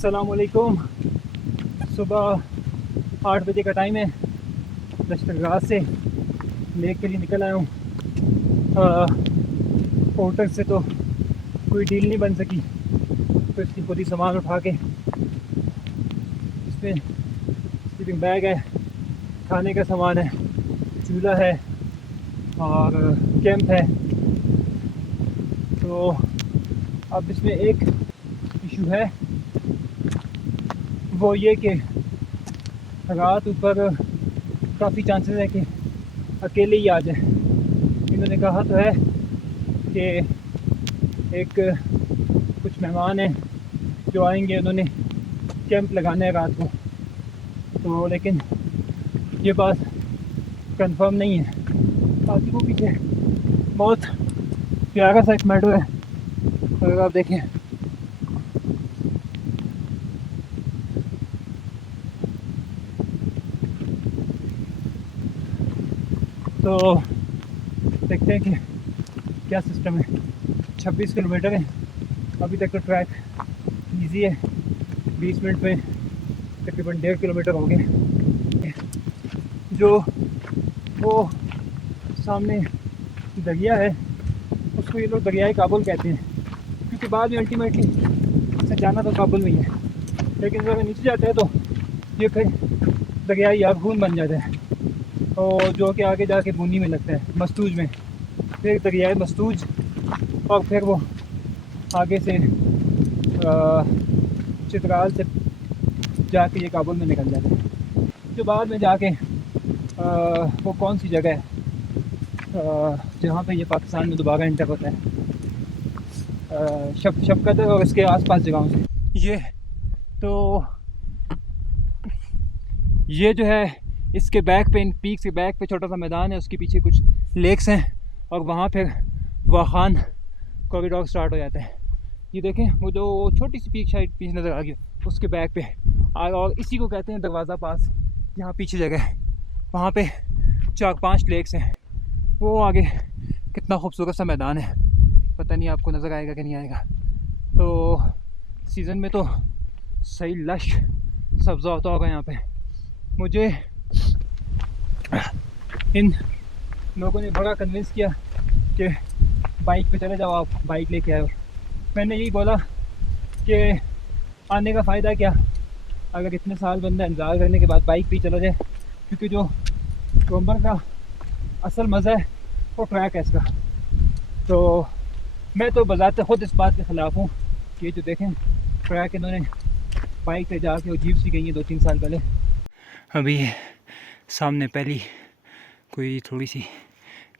अस्सलामुअलैकुम। सुबह 8 बजे का टाइम है। लश्करगाह से लेक के लिए निकल आया हूँ। पोर्टर से तो कोई डील नहीं बन सकी, तो इसकी पूरी सामान उठा के, इसमें स्लीपिंग बैग है, खाने का सामान है, चूल्हा है और कैंप है। तो अब इसमें एक इशू है, वो ये कि रात ऊपर काफ़ी चांसेस है कि अकेले ही आ जाए। इन्होंने कहा तो है कि एक कुछ मेहमान हैं जो आएंगे, उन्होंने कैंप लगाना है रात को, तो लेकिन ये बात कंफर्म नहीं है। बाकी वो पीछे बहुत प्यारा सा एक मेडो है, अगर आप देखें। तो देखते हैं कि क्या सिस्टम है। 26 किलोमीटर है अभी तक, तो ट्रैक इजी है। 20 मिनट में तकरीबन 1.5 किलोमीटर हो गए। जो वो सामने दरिया है, उसको ये लोग दरियाए काबुल कहते हैं, क्योंकि बाद में अल्टीमेटली से जाना तो काबुल में ही है, लेकिन जब नीचे जाते हैं तो ये फिर दरियाई यारगून बन जाता है, और जो कि आगे जाके बूनी में लगता है, मस्तूज में, फिर दरियाए मस्तूज, और फिर वो आगे से चित्राल से जाके ये काबुल में निकल जाते हैं। जो बाद में जाके वो कौन सी जगह है जहाँ पे ये पाकिस्तान में दोबारा इंटर होता है, शबकदर और इसके आसपास जगहों से। ये जो है, इसके बैक पे, इन पीक के बैक पे छोटा सा मैदान है, उसके पीछे कुछ लेक्स हैं, और वहाँ फिर वाखान कॉरिडोर स्टार्ट हो जाता है। ये देखें, वो जो छोटी सी पीक शायद पीछे नज़र आ गई, उसके बैक पे, और इसी को कहते हैं दरवाज़ा पास। यहाँ पीछे जगह है, वहाँ पे 4-5 लेक्स हैं। वो आगे कितना खूबसूरत सा मैदान है, पता नहीं आपको नज़र आएगा कि नहीं आएगा। तो सीज़न में तो सही लश सब्ज़ा होता होगा यहाँ पे। मुझे इन लोगों ने बड़ा कन्विंस किया कि बाइक पे चले जाओ, आप बाइक लेके आए हो। मैंने यही बोला कि आने का फ़ायदा क्या, अगर इतने साल बंदा इंतज़ार करने के बाद बाइक पे चला जाए, क्योंकि जो कोम्बर का असल मज़ा है वो ट्रैक है इसका। तो मैं तो बज़ाते खुद इस बात के ख़िलाफ़ हूँ कि ये जो देखें ट्रैक इन्होंने बाइक पे जाके अजीब सी गई है 2-3 साल पहले। अभी सामने पहली कोई थोड़ी सी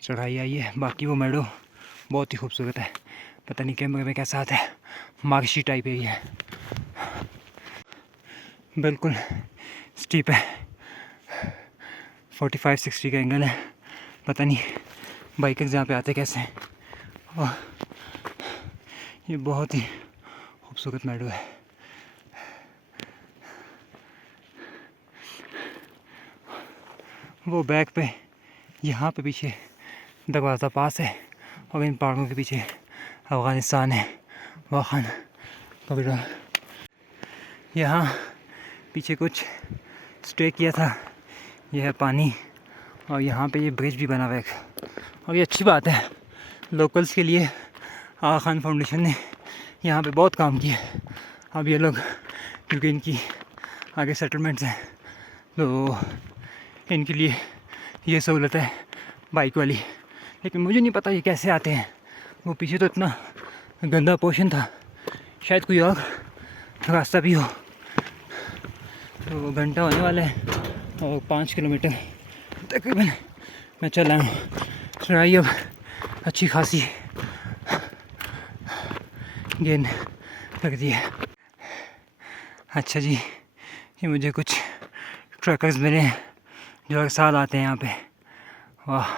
चढ़ाई आई है, बाकी वो मेडो बहुत ही खूबसूरत है। पता नहीं कैमरे में कैसा आता है, मार्शी टाइप एरिया है, बिल्कुल स्टीप है, 45-60 का एंगल है। पता नहीं बाइकर्स यहाँ पे आते कैसे हैं। और ये बहुत ही खूबसूरत मेडो है। वो बैक पे, यहाँ पे पीछे दरवाज़ा पास है, और इन पहाड़ों के पीछे अफ़गानिस्तान है, वाखान कॉरिडोर। यहाँ पीछे कुछ स्टे किया था, यह है पानी, और यहाँ पे ये ब्रिज भी बना हुआ है। और ये अच्छी बात है लोकल्स के लिए, आगा खान फाउंडेशन ने यहाँ पे बहुत काम किया है। अब ये लोग, क्योंकि इनकी आगे सेटलमेंट्स हैं, तो इनके लिए ये सहूलत है बाइक वाली। लेकिन मुझे नहीं पता ये कैसे आते हैं। वो पीछे तो इतना गंदा पोर्शन था, शायद कोई और रास्ता भी हो। तो घंटा होने वाला है और 5 किलोमीटर तकरीबन मैं चला हूँ। चढ़ाई अब अच्छी खासी गेंद लग दी है। अच्छा जी, ये मुझे कुछ ट्रैकर्स मिले हैं जो हर साल आते हैं यहाँ पे। वाह,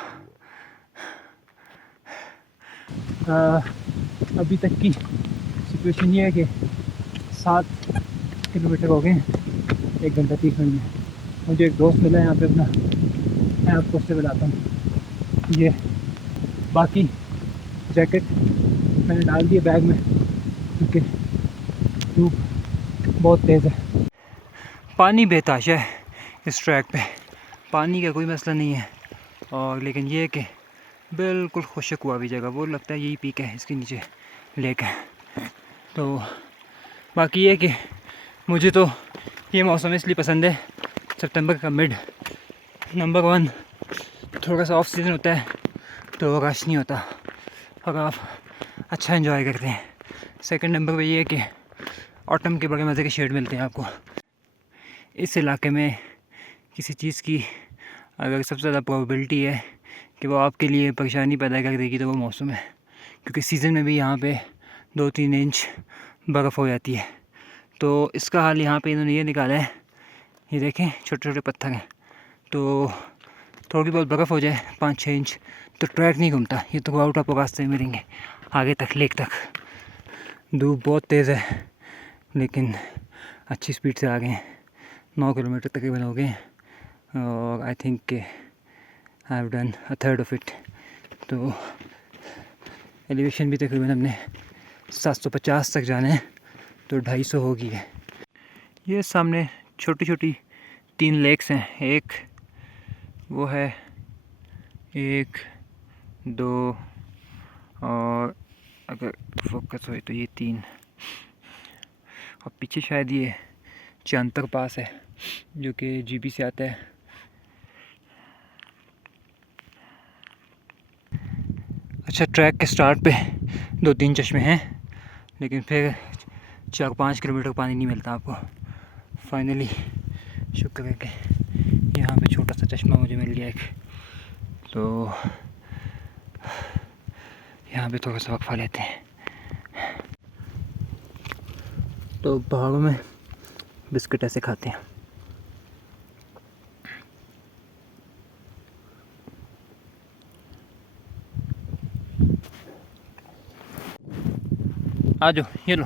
अभी तक की सिचुएशन ये है कि 7 किलोमीटर हो गए 1 घंटा 30 मिनट में। मुझे एक दोस्त मिला है यहाँ पे अपना, मैं आपको उससे बताता हूँ। ये बाकी जैकेट मैंने डाल दिए बैग में, क्योंकि धूप बहुत तेज़ है। पानी बेताशा है इस ट्रैक पे, पानी का कोई मसला नहीं है, और लेकिन ये है कि बिल्कुल खुशक हुआ भी जगह, वो लगता है यही पीक है इसके नीचे लेक है। तो बाकी ये कि मुझे तो ये मौसम इसलिए पसंद है, सितंबर का मिड, नंबर 1 थोड़ा सा ऑफ सीज़न होता है तो रश नहीं होता और आप अच्छा एंजॉय करते हैं। सेकंड नंबर पे ये है कि ऑटम के बड़े मज़े के शेड मिलते हैं आपको। इस इलाके में किसी चीज़ की अगर सबसे ज़्यादा प्रोबेबिलिटी है कि वो आपके लिए परेशानी पैदा कर देगी तो वो मौसम है, क्योंकि सीज़न में भी यहाँ पे 2-3 इंच बर्फ़ हो जाती है। तो इसका हाल यहाँ पे इन्होंने ये निकाला है, ये देखें छोटे छोटे पत्थर हैं, तो थोड़ी बहुत बर्फ़ हो जाए 5-6 इंच तो ट्रैक नहीं घूमता, ये तो आउट आपको रास्ते में मिलेंगे आगे तक लेक तक। धूप बहुत तेज़ है लेकिन अच्छी स्पीड से आ गए हैं, 9 किलोमीटर तकरीबन हो गए हैं और I think I have done a third of it. तो एलिवेशन भी तकरीबन हमने 750 तक जाना है तो 250 होगी है। ये सामने छोटी छोटी 3 लेक्स हैं, एक वो है, 1 2 और अगर फोकस हो तो ये 3, और पीछे शायद ये चांतर पास है जो कि जीबी से आता है। अच्छा, ट्रैक के स्टार्ट पे 2-3 चश्मे हैं लेकिन फिर 4-5 किलोमीटर पानी नहीं मिलता आपको। फाइनली शुक्र है कि यहाँ पे छोटा सा चश्मा मुझे मिल गया एक, तो यहाँ पे थोड़ा सा वक्फा लेते हैं। तो पहाड़ों में बिस्किट ऐसे खाते हैं। आ जाओ, ये लो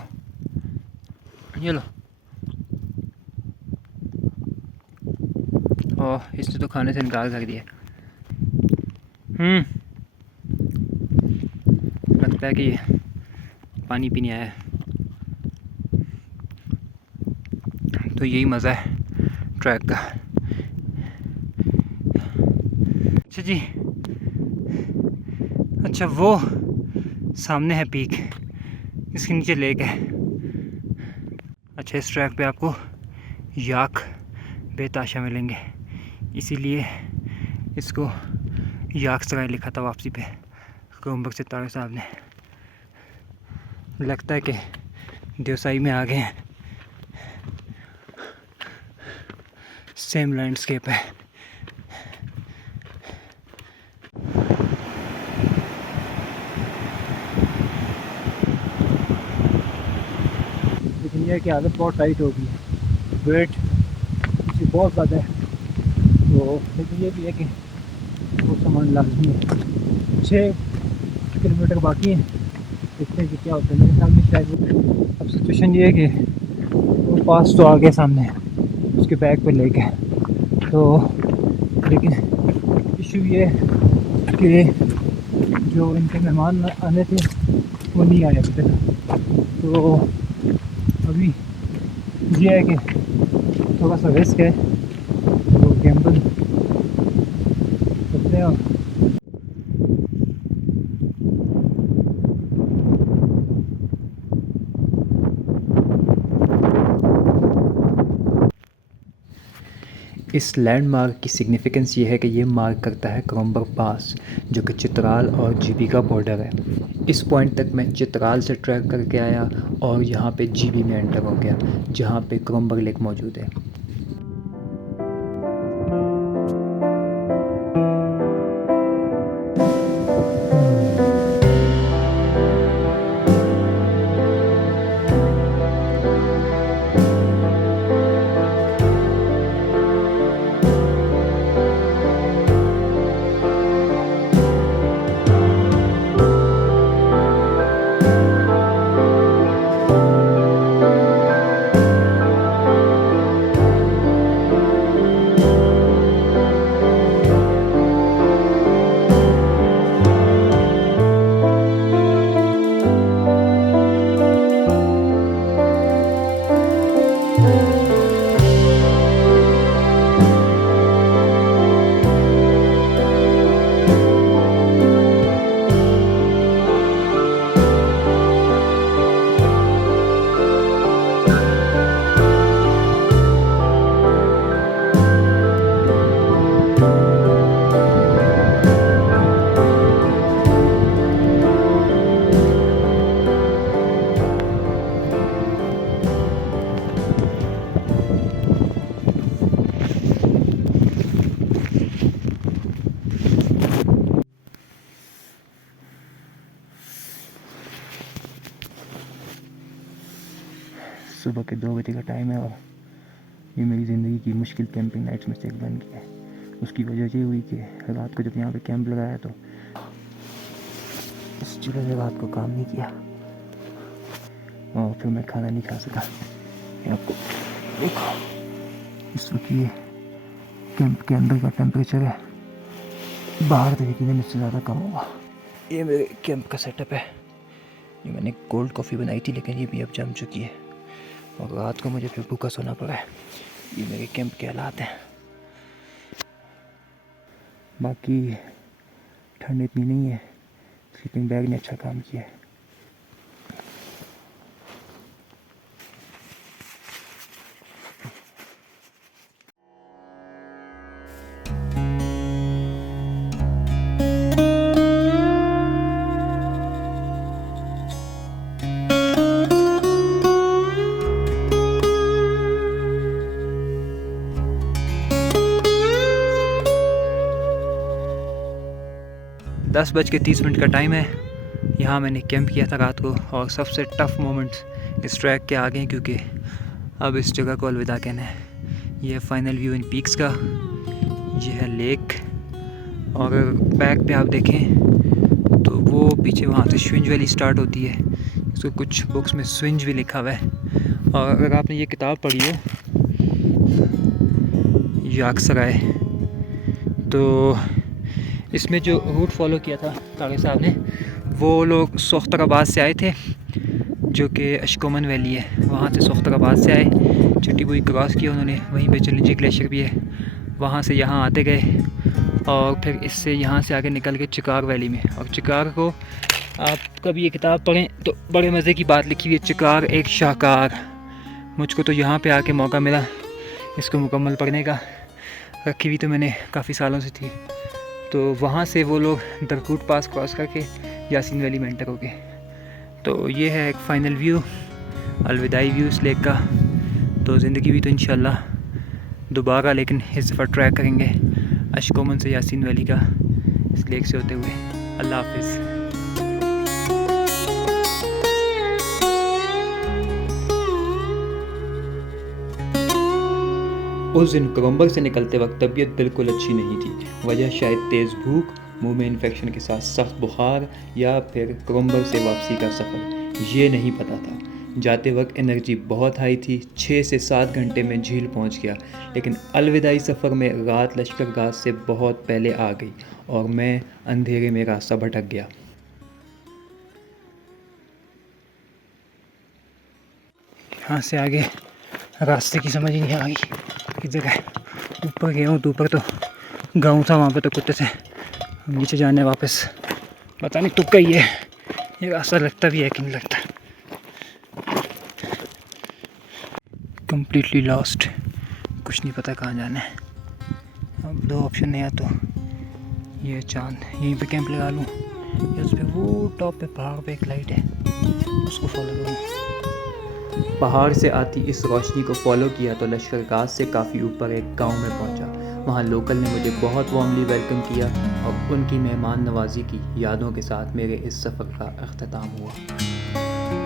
ये लो। ओह, इसने तो खाने से इनकार कर दिया। लगता है कि पानी पीने आया है। तो यही मज़ा है ट्रैक का। अच्छा जी, अच्छा वो सामने है पीक, इसके नीचे लेक है। अच्छा, इस ट्रैक पे आपको याक बेताशा मिलेंगे, इसीलिए इसको याक सराय लिखा था वापसी पे कोम्बक सितारे साहब ने। लगता है कि देवसाई में आ गए हैं, सेम लैंडस्केप है। लेकिन यह कि हालत बहुत टाइट हो गई है, वेट बहुत ज़्यादा है, तो लेकिन ये भी है कि वो सामान लाजमी है। 6 किलोमीटर बाकी हैं, देखते हैं कि क्या होता है। मेरे ख्याल में शायद वो, अब सिचुएशन ये है कि वो पास तो आ गया सामने, उसके बैक पे लेके है, तो लेकिन इशू ये कि जो इनके मेहमान आने थे वो नहीं आए अभी तक। तो अभी ये है कि थोड़ा सा रिस्क है, तो गैम्बल करते हैं। इस लैंडमार्क की सिग्निफिकेंस ये है कि ये मार्क करता है क्रॉम्बर पास, जो कि चित्राल और जीबी का बॉर्डर है। इस पॉइंट तक मैं चित्राल से ट्रैक करके आया और यहाँ पे जीबी में एंटर हो गया जहाँ पे क्रॉम्बर लेक मौजूद है। सुबह के 2 बजे का टाइम है और ये मेरी ज़िंदगी की मुश्किल कैंपिंग नाइट्स में से एक बन गई है। उसकी वजह ये हुई कि रात को जब यहाँ पे कैंप लगाया तो इस चूल्हे ने रात को काम नहीं किया और फिर मैं खाना नहीं खा सका। आपको देखो इस वक्त ये कैंप के अंदर का टेम्परेचर है बाहर तो यकीनन इससे ज़्यादा कम होगा। ये मेरे कैंप का सेटअप है। ये मैंने कोल्ड कॉफ़ी बनाई थी लेकिन ये भी अब जम चुकी है और रात को मुझे फिर भूखा सोना पड़ा है। ये मेरे कैंप के हालात हैं। बाकी ठंड इतनी नहीं है, स्लीपिंग बैग ने अच्छा काम किया है। 10:30 का टाइम है। यहाँ मैंने कैंप किया था रात को और सबसे टफ़ मोमेंट्स इस ट्रैक के आगे हैं क्योंकि अब इस जगह को अलविदा कहना है। ये है फाइनल व्यू इन पीक्स का, ये है लेक और बैक पे आप देखें तो वो पीछे वहाँ से स्विंज वैली स्टार्ट होती है। इसको कुछ बुक्स में स्विंज भी लिखा हुआ है और अगर आपने ये किताब पढ़ी हो याकसराय तो इसमें जो रूट फॉलो किया था कागज़ साहब ने, वो लोग सोख्तराबाद से आए थे जो कि अशकोमन वैली है, वहाँ से सोख्तराबाद से आए, चिट्टी बुई क्रॉस किया उन्होंने, वहीं पे चुलिंजी ग्लेशियर भी है, वहाँ से यहाँ आते गए और फिर इससे यहाँ से आगे निकल के चिकार वैली में। और चिकार को आप कभी ये किताब पढ़ें तो बड़े मज़े की बात लिखी हुई है, चिकार एक शाहकार। मुझको तो यहाँ पे आके मौका मिला इसको मुकम्मल पढ़ने का, रखी हुई तो मैंने काफ़ी सालों से थी। तो वहाँ से वो लोग दरकूट पास क्रॉस करके यासीन वैली में एंटर हो गए। तो ये है एक फ़ाइनल व्यू, अलविदाई व्यू इस लेक का। तो ज़िंदगी भी तो इंशाल्लाह दोबारा, लेकिन इस दफ़ा ट्रैक करेंगे अशकोमन से यासीन वैली का इस लेक से होते हुए। अल्लाह हाफिज़। उस दिन कोलंबर से निकलते वक्त तबीयत बिल्कुल अच्छी नहीं थी। वजह शायद तेज़ भूख, मुंह में इन्फेक्शन के साथ सख्त बुखार या फिर कोलंबर से वापसी का सफ़र, ये नहीं पता था। जाते वक्त एनर्जी बहुत हाई थी, 6 से 7 घंटे में झील पहुंच गया, लेकिन अलविदाई सफ़र में रात लश्कर गाह से बहुत पहले आ गई और मैं अंधेरे में रास्ता भटक गया। यहाँ से आगे रास्ते की समझ ही नहीं आ गई किस जगह। ऊपर गया हूँ तो ऊपर तो गाँव था, वहाँ पे तो कुत्ते थे। नीचे जाने वापस पता नहीं तुक्का ही है, ये रास्ता लगता भी है कि नहीं लगता। कम्प्लीटली लॉस्ट, कुछ नहीं पता कहाँ जाना है। अब 2 ऑप्शन है, या तो ये चांद यहीं पे कैंप लगा लूँ या उस पर वो टॉप पे पहाड़ पे एक लाइट है उसको फॉलो करूँ। पहाड़ से आती इस रोशनी को फॉलो किया तो लश्कर गाह से काफ़ी ऊपर एक गांव में पहुंचा। वहां लोकल ने मुझे बहुत वार्मली वेलकम किया और उनकी मेहमान नवाजी की यादों के साथ मेरे इस सफ़र का अख्ताम हुआ।